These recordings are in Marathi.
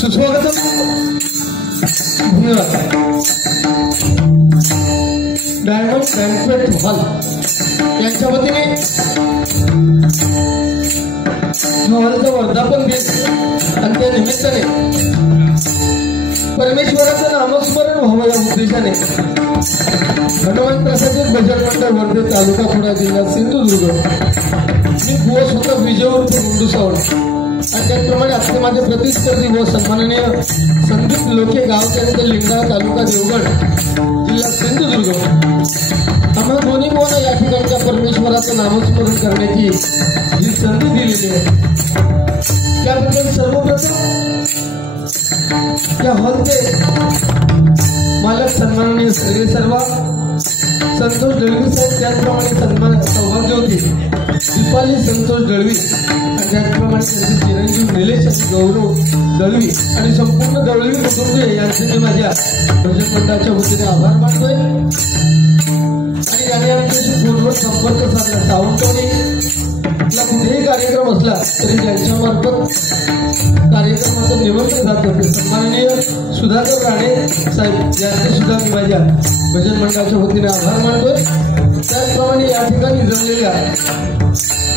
सुस्वागतम. धन्यवाद. डायमंड बँक्वेट हॉल यांच्या वतीने हॉलचा वर्धापन दिन आणि त्या निमित्ताने परमेश्वराचं नामस्मरण व्हावं या उद्देशाने हनुमान प्रसादित भजन मंडळ वर्धे तालुका खोडा जिल्हा सिंधुदुर्ग मी बुवा स्वतः विजय उर्फ गुंडू सावंत आणि त्याचप्रमाणे आजचे माझे प्रतिस्पर्धी व सन्माननीय संदीप लोके गाव त्यानंतर लिंगाळा तालुका देवगड जिल्हा सिंधुदुर्ग आम्हा दोन्ही भावांना या ठिकाणच्या परमेश्वराचं नामस्मरण करण्याची ही संधी दिलेली आहे. त्याबद्दल सर्वप्रथम या हॉलचे मालक सन्माननीय सर्वा संतोष दळवी साहेब त्याचप्रमाणे सन्मान सौभाग्य होती दीपाली संतोष दळवी आणि त्याचप्रमाणे त्यांचे चिरंजीव निलेश आणि गौरव दळवी आणि संपूर्ण दळवी कुटुंबीय यांचे मी माझ्या भजन मंडळाच्या वतीने आभार मानतोय. आणि याने आमच्याशी फोनवर संपर्क साधला. सावंतवाडीला कुठेही कार्यक्रम असला तरी त्यांच्यामार्फत कार्यक्रमाचं निमंत्रण जात होते. सन्माननीय सुधाकर राणे साहेब यांचे सुद्धा मी माझ्या भजन मंडळाच्या वतीने आभार मानतोय. त्याचप्रमाणे या ठिकाणी जमलेल्या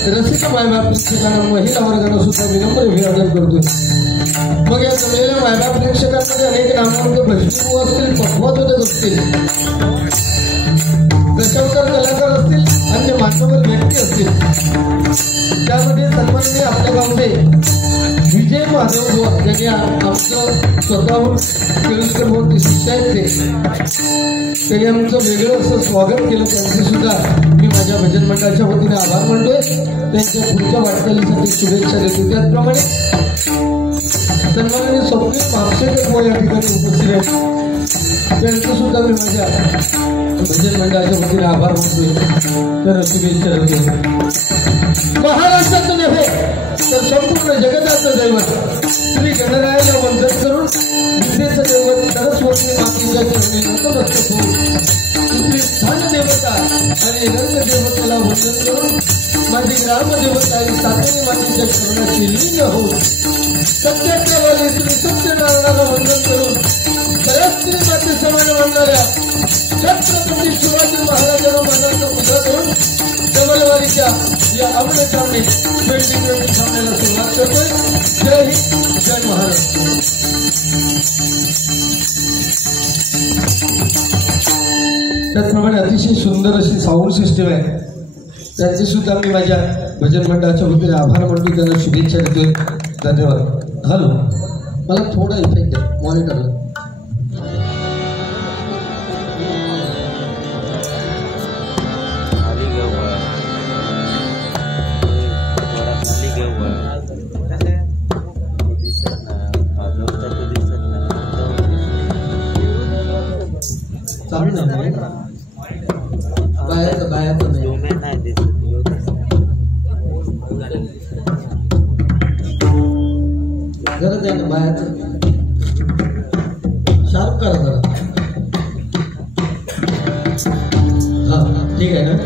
रसिक मायबाप प्रेक्षकांना महिला वर्गाला सुद्धा विनम्र अभिवादन करतोय. मग या जमलेल्या मायबाप प्रेक्षकांमध्ये अनेक नामवंत भजनी असतील, पक्वाचोदक असतील, दशावतार कलाकार असतील, अन्य मान्यवर व्यक्ती असतील. त्यामध्ये सन्माननीय आपल्या गावचे विजय माधव बुवा यांनी आमचं स्वतःहून केळुसकर मोठे शिष्य आहेत त्यांनी आमचं वेगळं असं स्वागत केलं. त्यांचे सुद्धा मी माझ्या भजन मंडळाच्या वतीने आभार मानतोय. त्यांच्या पुढच्या वाटचालीसाठी शुभेच्छा देतो. त्याचप्रमाणे सन्माननीय स्वप्नील महापसेकर बुवा या ठिकाणी उपस्थित आहेत. त्यांचं सुद्धा मी माझ्या भजन मंडळाच्या वतीने आभार मानतोय. तर शुभेच्छा देतो. महाराष्ट्राचं नव्हे तर संपूर्ण जगताचं दैवत श्री गणरायाला वंदन करून विद्येचं दैवत सरस्वती मातेच्या चरणी नतमस्तक होऊन तुमची स्थान देवता आणि रंग देवतेला वंदन करून माझी ग्रामदेवता आणि सातवी मातेच्या चरणाची लिंग होऊन सत्याच्या वाली श्री सत्यनारायणाला वंदन करून सरस्वती माते समान मानणाऱ्या छत्रपती शिवाजी महाराजांना मनाचा पूजा करून कमलवारीच्या या अमृत सामने 2020 सामन्याला सुरुवात करतोय. जय हिंद, जय महाराष्ट्र. त्याचप्रमाणे अतिशय सुंदर अशी साऊंड सिस्टीम आहे. त्यांचे सुद्धा मी माझ्या भजन मंडळाच्या वतीने आभार मानतो. त्यांना शुभेच्छा देतोय. धन्यवाद. हॅलो, मला थोडा इफेक्ट आहे मॉनिटरला. गरज आहे ना बायाचं. शार्प करा जरा. हा ठीक आहे ना.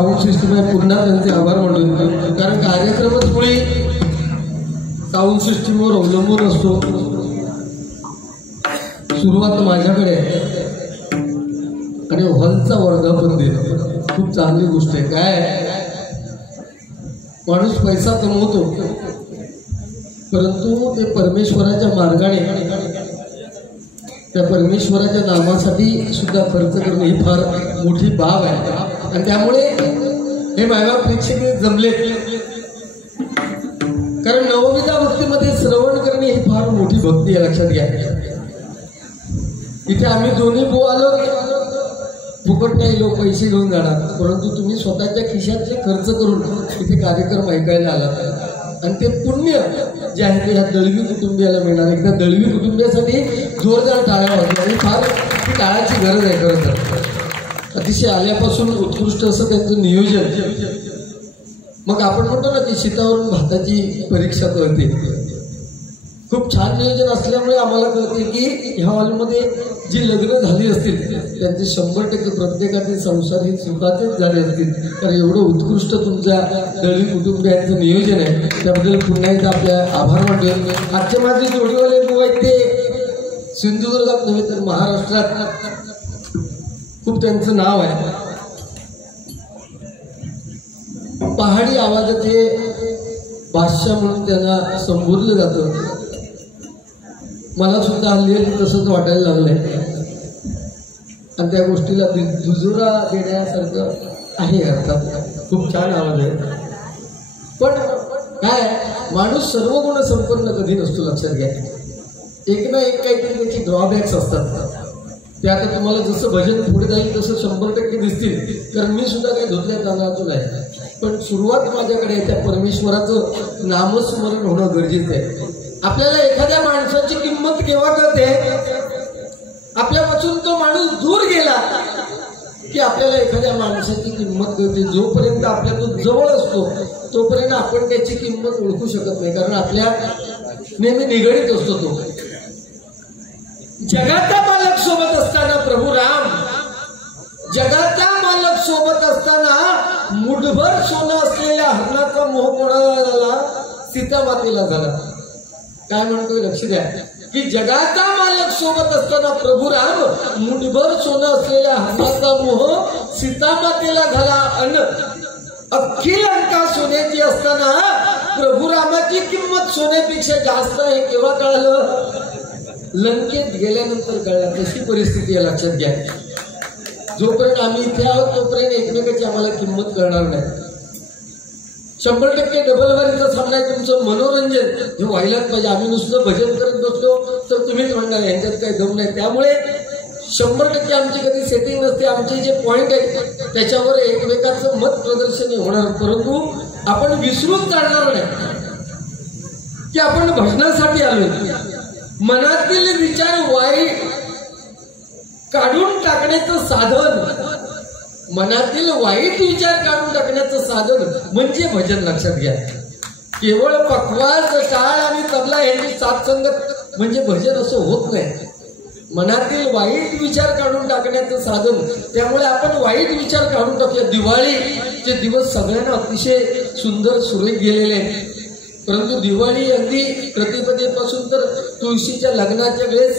साऊंड सिस्टम आहे पुन्हा त्यांचे आभार मानतो, कारण कार्यक्रमच मुळे साऊंड सिस्टीमवर अवलंबून असतो. सुरुवात माझ्याकडे आणि हॉलचा वर्धापन दिन खूप चांगली गोष्ट आहे. काय माणूस पैसा कमवतो, परंतु ते परमेश्वराच्या मार्गाने त्या परमेश्वराच्या नामासाठी सुद्धा खर्च करणं ही फार मोठी बाब आहे. आणि त्यामुळे हे मायबाप प्रेक्षक जमले, कारण नवविधा भक्तीमध्ये श्रवण करणे ही फार मोठी भक्ती आहे, लक्षात घ्या. इथे आम्ही दोन्ही भाऊ आलो, फुकट नाही लोक पैसे घेऊन जाणार, परंतु तुम्ही स्वतःच्या खिशातले खर्च करून इथे कार्यक्रम ऐकायला आलात. आणि ते पुण्य जे आहे ते ह्या दळवी कुटुंबियाला मिळणार. एकदा दळवी कुटुंबियासाठी जोरदार टाळ्या वाजल्या, आणि फार ती काळाची गरज आहे. खरं तर अतिशय आल्यापासून उत्कृष्ट असं त्यांचं नियोजन. मग आपण म्हणतो ना की शीतावरून भाताची परीक्षा कळते. खूप छान नियोजन असल्यामुळे आम्हाला कळते की ह्या हॉलमध्ये जी लग्न झाली असतील त्यांचे 100% प्रत्येकाचे संसार हे सुखाचेच झाले असतील. तर एवढं उत्कृष्ट तुमच्या दळवी कुटुंबियांचं नियोजन आहे, त्याबद्दल पुन्हा एकदा आपल्या आभार मानतो. आजचे माझे जोडीवाले भाऊ आहेत ते सिंधुदुर्गात नव्हे तर महाराष्ट्रात खूप त्यांचं नाव आहे. पहाडी आवाजाचे बादशाह म्हणून त्यांना संबोधलं जातं. मला सुद्धा हल्ली तसंच वाटायला लागलंय, आणि त्या गोष्टीला दुजोरा देण्यासारखं आहे. अर्थात खूप छान आवाज आहे, पण काय माणूस सर्व गुण संपन्न कधी नसतो, लक्षात घ्या. एक ना एक काहीतरी त्याची ड्रॉबॅक्स असतात. ते आता तुम्हाला जसं भजन पुढे जाईल तसं 100% दिसतील, कारण मी सुद्धा काही धुतल्या तांदळाचं नाही. पण सुरुवात माझ्याकडे त्या परमेश्वराचं नामस्मरण होणं गरजेचं आहे. आपल्याला एखाद्या माणसाची किंमत केव्हा कळते, आपल्यापासून तो माणूस दूर गेला की आपल्याला एखाद्या माणसाची किंमत कळते. जोपर्यंत आपल्या तो जवळ असतो तोपर्यंत आपण त्याची किंमत ओळखू शकत नाही, कारण आपल्या नेहमी निगडीत असतो तो. जगाचा मालक सोबत असताना प्रभू राम, जगाचा मालक सोबत असताना मुठभर सोनं असलेल्या हरणाचा मोह कोणाला झाला, सीतामातेला झाला. काय म्हणतोय लक्ष द्या, की जगाचा मालक सोबत असताना प्रभू राम, मुठभर सोनं असलेल्या हरणाचा मोह सीतामातेला झाला. अन्न अख्खी लंका सोन्याची असताना प्रभू रामाची किंमत सोन्यापेक्षा जास्त आहे केव्हा कळालं, लंकेत गेल्यानंतर कळलं. तशी परिस्थिती आहे, लक्षात घ्या. जोपर्यंत आम्ही इथे आहोत तोपर्यंत एकमेकाची आम्हाला किंमत कळणार नाही. 100% डबल वारीचा सामना आहे. तुमचं मनोरंजन हे व्हायलाच पाहिजे. आम्ही नुसतं भजन करत बसलो तर तुम्हीच म्हणणार यांच्यात काही दम नाही. त्यामुळे 100% आमची कधी सेटिंग नसते. आमचे जे पॉइंट आहेत त्याच्यावर एकमेकाचं मत प्रदर्शन होणार, परंतु आपण विसरून जाणार नाही की आपण भजनासाठी आलो. मनातील विचार वाईट काढून टाकण्याचं साधन, मनातील वाईट विचार काढून टाकण्याचं साधन म्हणजे भजन, लक्षात घ्या. केवळ पखवाज, टाळ आणि तबला यांची साथसंगत म्हणजे भजन असं होत नाही. मनातील वाईट विचार काढून टाकण्याचं साधन. त्यामुळे आपण वाईट विचार काढून टाकूया. दिवाळीचे दिवस सगळ्यांना अतिशय सुंदर सुरेख गेलेले आहेत, परंतु दिवाळी अगदी प्रतिपदेपासून तर तुळशीच्या लग्नाच्या वेळेस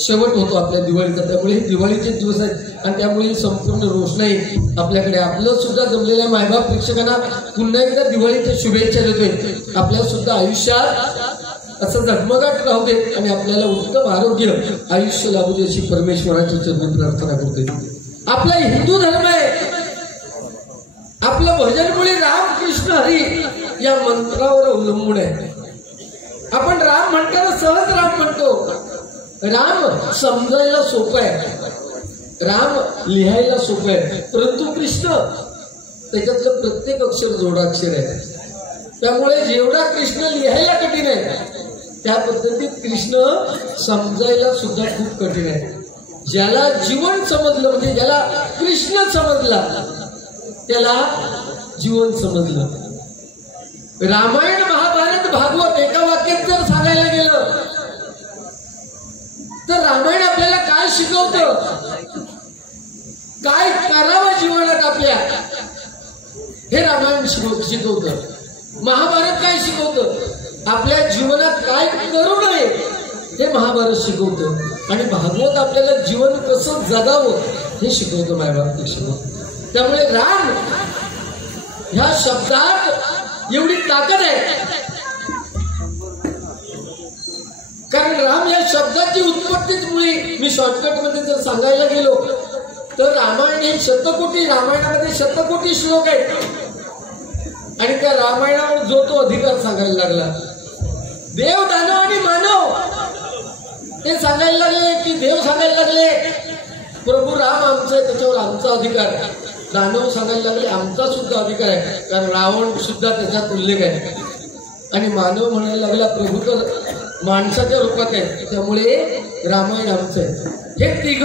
शेवट होतो आपल्या दिवाळीचा. त्यामुळे हे दिवाळीचे दिवस आहेत आणि त्यामुळे संपूर्ण रोषणाई आपल्याकडे. आपलं सुद्धा जमलेल्या मायबाप प्रेक्षकांना पुन्हा एकदा दिवाळीच्या शुभेच्छा देतोय. आपल्या सुद्धा आयुष्यात असं झगमगाट राहू देत आणि आपल्याला उत्तम आरोग्य आयुष्य लाभू दे अशी परमेश्वराची चरणी प्रार्थना करते. आपला हिंदू धर्म आहे, आपलं भजन मुळे राम कृष्ण हरी या मंत्रावर अवलंबून आहे. आपण राम म्हणताना सहज राम म्हणतो. राम समजायला सोपं आहे, राम लिहायला सोपं आहे, परंतु कृष्ण त्याच्यातलं प्रत्येक अक्षर जोडाक्षर आहे. त्यामुळे जेवढा कृष्ण लिहायला कठीण आहे त्या पद्धतीत कृष्ण समजायला सुद्धा खूप कठीण आहे. ज्याला जीवन समजलं म्हणजे ज्याला कृष्ण समजला त्याला जीवन समजलं. रामायण महाभारत भागवत एका वाक्यात जर सांगायला गेलं तर रामायण आपल्याला काय शिकवतं, काय करावं जीवनात आपल्या, हे रामायण शिकवतं. महाभारत काय शिकवतं? आपल्या जीवनात काय करू नये हे महाभारत शिकवतं. आणि भागवत आपल्याला जीवन कसं जगावं हे शिकवतं, मायबाप शिकवतं. त्यामुळे राम ह्या शब्दात एवढी ताकद आहे, कारण राम या शब्दाची उत्पत्तीच मुळी, मी शॉर्टकट मध्ये जर सांगायला गेलो तर रामायण हे शतकोटी, रामायणामध्ये शतकोटी श्लोक आहेत. आणि त्या रामायणावर जो तो अधिकार सांगायला लागला, देव दानव आणि मानव ते सांगायला लागले की देव सांगायला लागले प्रभू राम आमचा आहे, त्याच्यावर आमचा अधिकार. दानव सांगायला लागले आमचा सुद्धा अधिकार आहे, कारण रावण सुद्धा त्याच्यात उल्लेख आहे. आणि मानव म्हणायला लागला प्रभू तर माणसाच्या रूपात आहे, त्यामुळे रामायण आमचं आहे. हे तिघ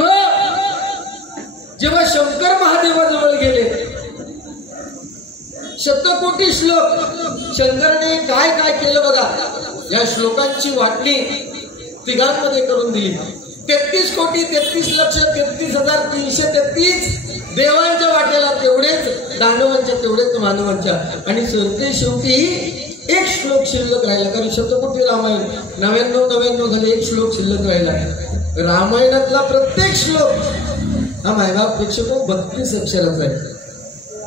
जेव्हा शंकर महादेवाजवळ गेले, शतकोटी श्लोक, शंकराने काय काय केलं बघा. या श्लोकांची वाटणी तिघांमध्ये करून दिली. 33 कोटी 33 लक्ष 33,333 देवांच्या वाटेला तेवढेच, दानवांच्या तेवढेच मानवांच्या. आणि सरते शेवटी एक श्लोक शिल्लक राहिला, कारण शतकोटी रामायण 99 झाले, एक श्लोक शिल्लक राहिला. रामायणातला प्रत्येक श्लोक हा मायबाप प्रेक्षको 32 अक्षराचा आहे.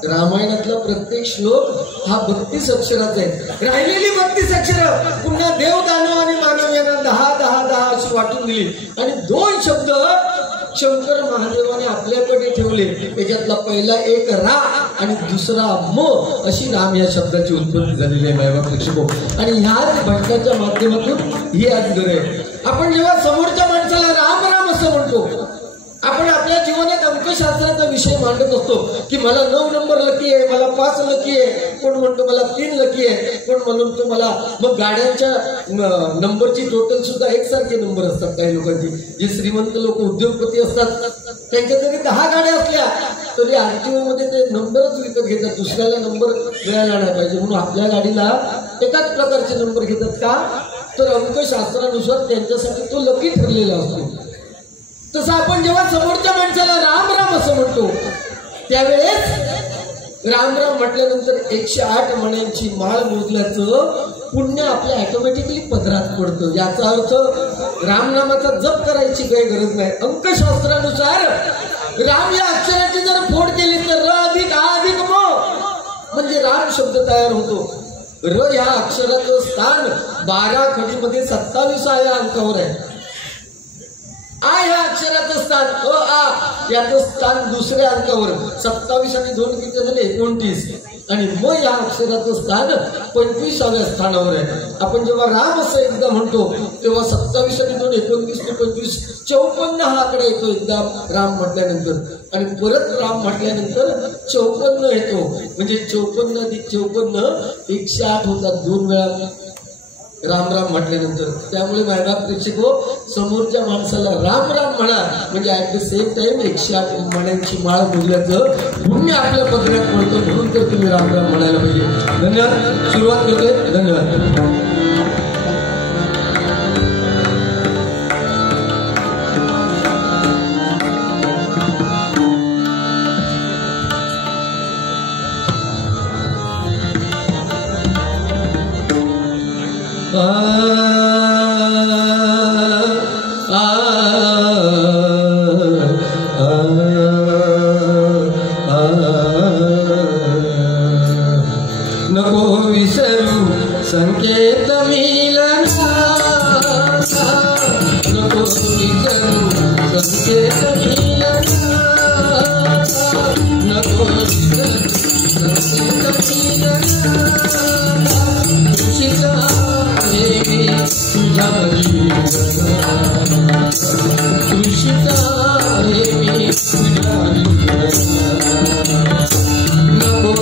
रामायणातला प्रत्येक श्लोक हा 32 अक्षराचा आहे. राहिलेली 32 अक्षर पुन्हा देव दानव आणि मानव यांना 10 अशी वाटून दिली. आणि 2 शब्द शंकर महादेवाने आपल्याकडे ठेवले. त्याच्यातला पहिला एक रा आणि दुसरा म, अशी राम या शब्दाची उत्पत्ती झालेली आहे मायबाप प्रेक्षको. आणि ह्याच भटकाच्या माध्यमातून ही आज घर आहे. आपण जेव्हा समोरच्या माणसाला राम राम असं म्हणतो, आपण आपल्या जीवनात अंकशास्त्राचा विषय मांडत असतो की मला 9 नंबर लकी आहे, मला 5 लकी आहे, कोण म्हणतो मला 3 लकी आहे, कोण म्हणतो मला. मग गाड्यांच्या नंबरची टोटल सुद्धा एकसारखे नंबर असतात. काही लोकांची, जे श्रीमंत लोक उद्योगपती असतात, त्यांच्या जरी 10 गाड्या असल्या तरी आरटीओ मध्ये ते नंबरच विकत घेतात, दुसऱ्याला नंबर मिळायला नाही पाहिजे म्हणून आपल्या गाडीला एकाच प्रकारचे नंबर घेतात. का तर अंकशास्त्रानुसार त्यांच्यासाठी तो लकी ठरलेला असतो. तसं आपण जेव्हा समोरच्या माणसाला राम राम असं म्हणतो, त्यावेळेस राम राम म्हटल्यानंतर 108 मण्यांची माळ मोजल्याचं पुण्य आपल्या ऑटोमॅटिकली पदरात पडतं. याचा अर्थ रामनामाचा जप करायची काही गरज नाही. अंकशास्त्रानुसार राम या अक्षराची जर फोड केली तर र अधिक आ अधिक म म्हणजे राम शब्द तयार होतो. र ह्या अक्षराचं स्थान 12 खडीमध्ये 27व्या अंकावर आहे. आ ह्या अक्षराचं स्थान अ आ याचं स्थान 2ऱ्या अंकावर, 27 आणि 2 किती झाले 29. आणि म या अक्षराचं स्थान 25व्या स्थानावर आहे. आपण जेव्हा राम असं एकदा म्हणतो तेव्हा 27 आणि 2 29 ते 25 54 हा आकडा येतो एकदा राम म्हटल्यानंतर. आणि परत राम म्हटल्यानंतर 54 येतो, म्हणजे 54 अधिक 54 108 होतात 2 वेळा राम राम म्हटल्यानंतर. त्यामुळे मायबाप प्रेक्षको, समोरच्या माणसाला राम राम म्हणा म्हणजे ऍट द सेम टाइम 108 मण्यांची माळ मोजल्याचं पुण्य आपल्या पदरात पडतं. म्हणून तर तुम्ही राम राम म्हणायला पाहिजे. धन्यवाद. सुरुवात करतोय. धन्यवाद. नको विसरू संकेत मिलना, नको विसरू संकेत मिलना, नको विसरू संकेत मिलना. तुझीचा हे तुझ्या तुझीचा हे तुझ्या नको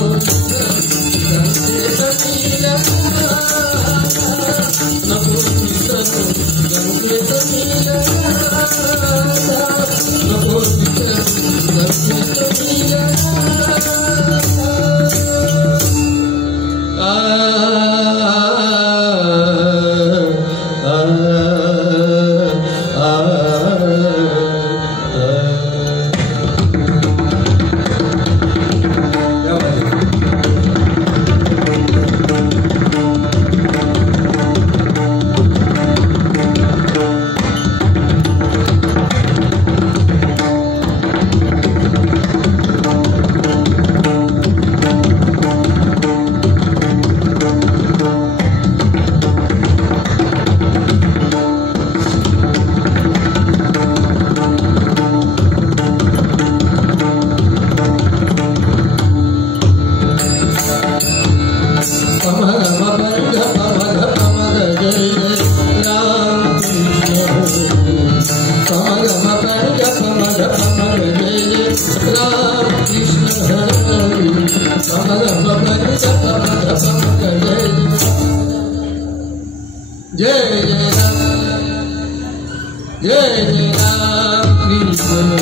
जय जय राम जय जय राम कृष्ण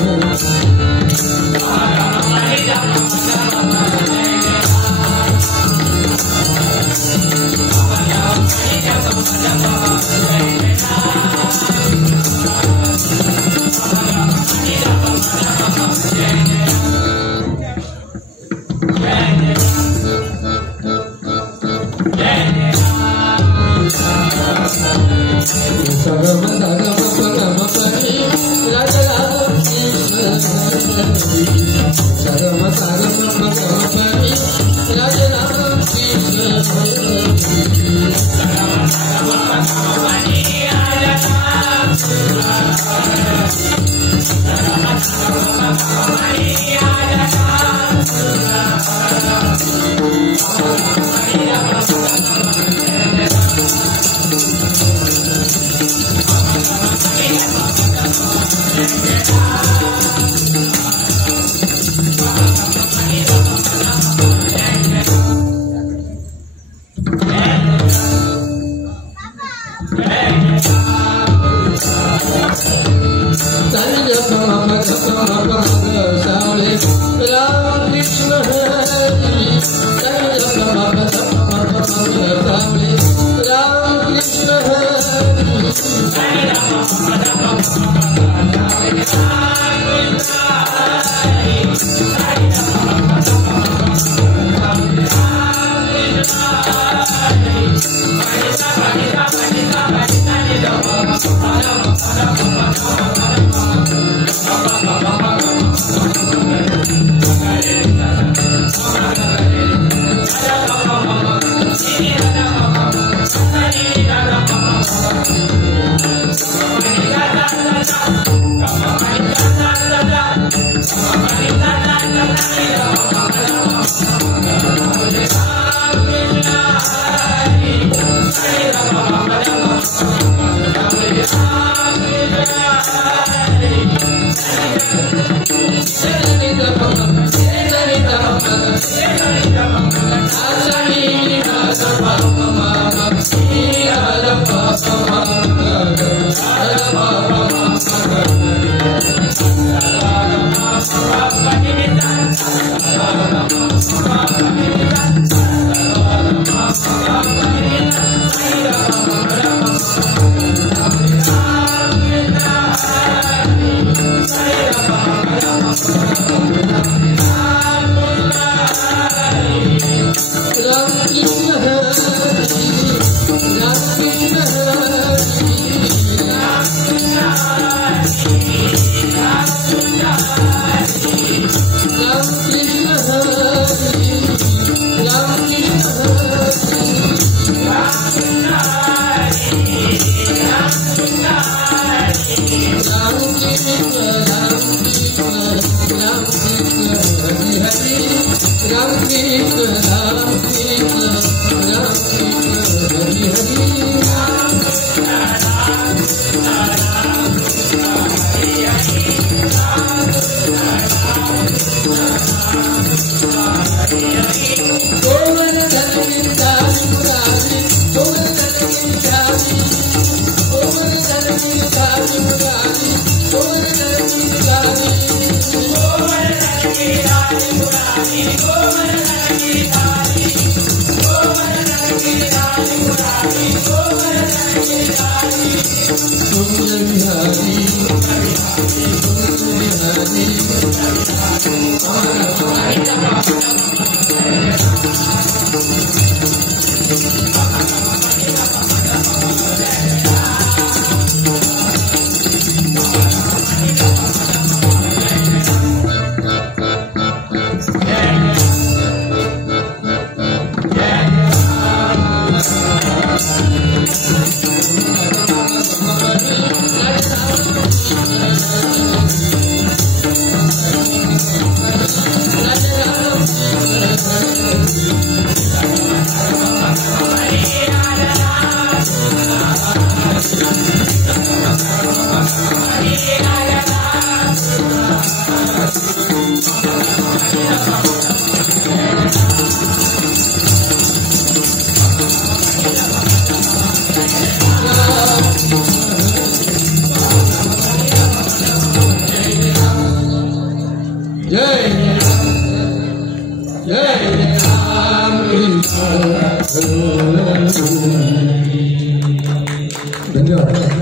धन्यवाद.